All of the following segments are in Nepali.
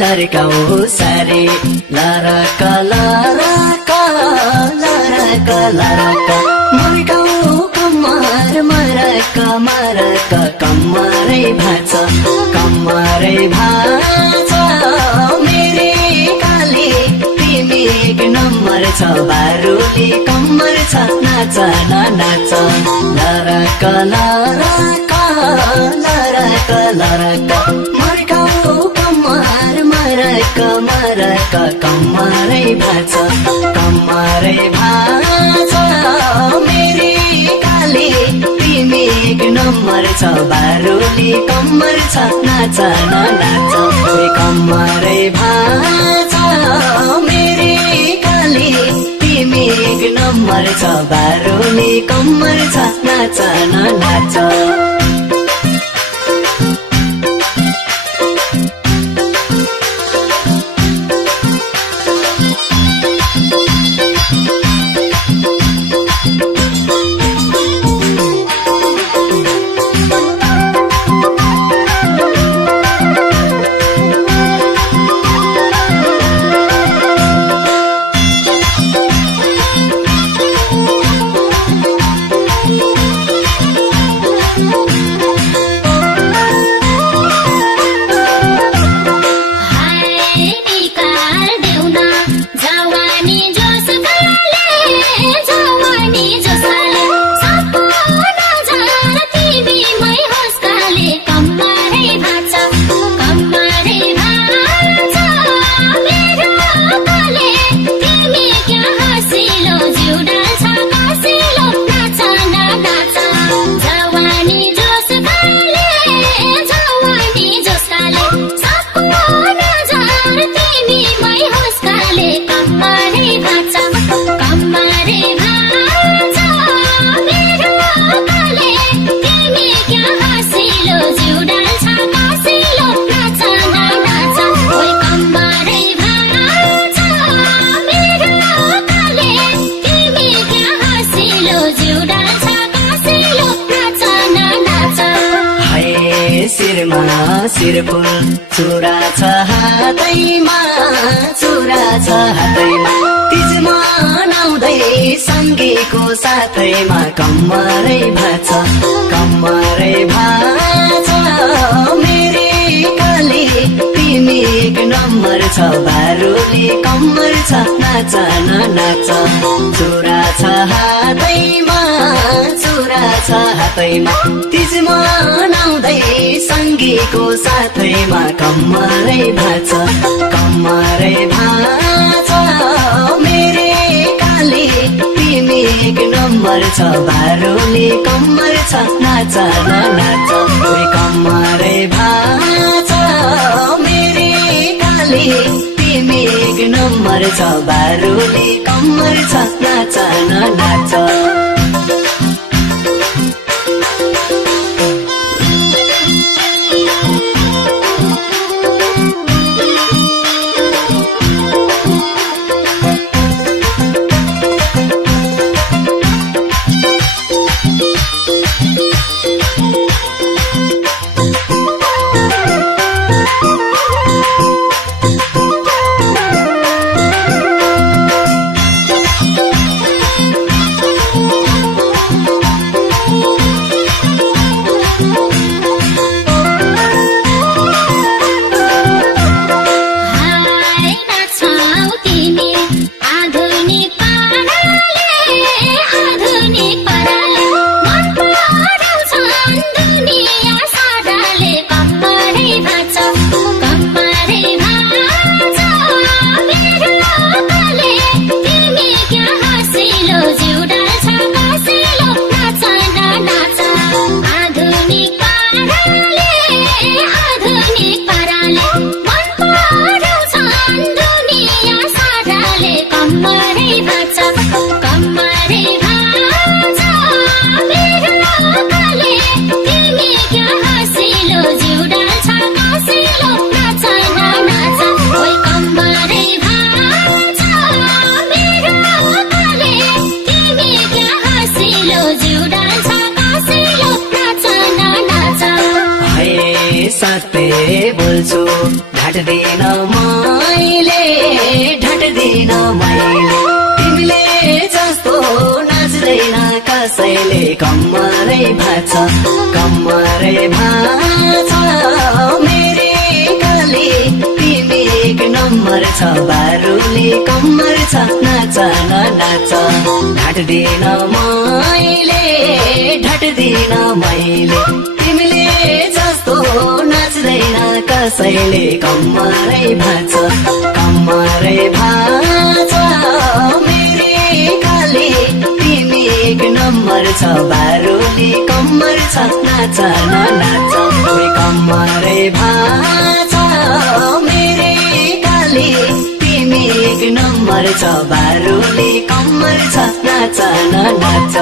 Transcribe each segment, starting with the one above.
लरकाऊ सारे लरका लरका लरका लरका मरकाऊ कम्मर मरका मरका कम्मरै भाछ मेरे काले तिमी एक नम्बर छ बारुली कम्मर छ नाच नाच लरका लरका लरका लरका मरकाऊ कम्मर मरका मरका कम्मरै भाछ मेरे काले तिमी एक नम्बर छ बारुली कम्मर छ नाच नाच कम्मरै भाछ मेरे काले तिमी एक नम्बर छ बारुली कम्मर छ नाच नाच सिरफुल चुरा छ हातैमा तिज मनाउँदै सँगैको साथैमा कम्मरै भाछ मेरे काले तिमी एक नम्बर छ बारुली कम्मर छ नाच नाच चुरा छ हातैमा तिज मनाउँदै सँगैको साथैमा कम्मरै भाछ मेरे काले तिमी एक नम्बर छ बारुली कम्मर छ नाच नाच कम्मरै भाछ मेरे काले तिमी एक नम्बर छ बारुली कम्मर छ नाच नाच सत्य बोल्छु ढाट्दिन मैले तिमीले जस्तो नाच्दैन कसैले कम्मरै भाछ मेरे काली तिमी एक नम्बर छ बारुली कम्मर छ नाच नाच ढाट्दिन मैले तिमीले जस्तो नाच्दैन कसैले कम्मरै भाछ मेरे काली तिमी एक नम्बर छ बारुली कम्मर छ नाच नाच कम्मरै भाछ मेरे काली तिमी एक नम्बर छ बारुली कम्मर छ नाच नाच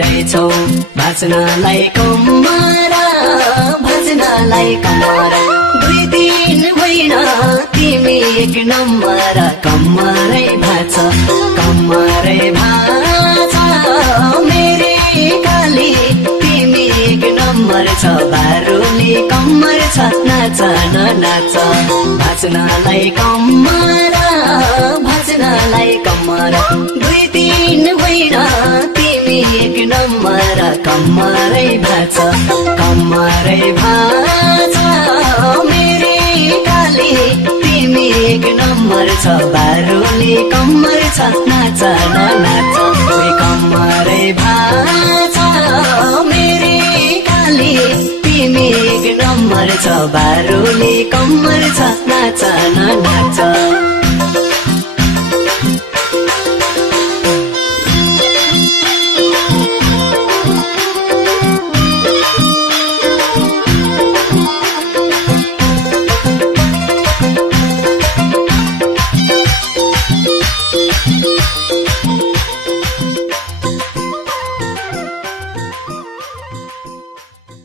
रहेछौ भाच्नलाई कम्मर 2 दिन होइन तिमी एक नम्बर कम्मरै भाछ मेरे काली तिमी एक नम्बर छ बारुली कम्मर छ नाच नाच भाच्नलाई कम्मर 2 दिन होइन तिमी एक नम्बर कम्मरै भाछ मेरे काली तिमी एक नम्बर छ बारुली कम्मर छ नाच नाच कम्मरै भाछ मेरे काली तिमी एक नम्बर छ बारुली कम्मर छ नाच नाच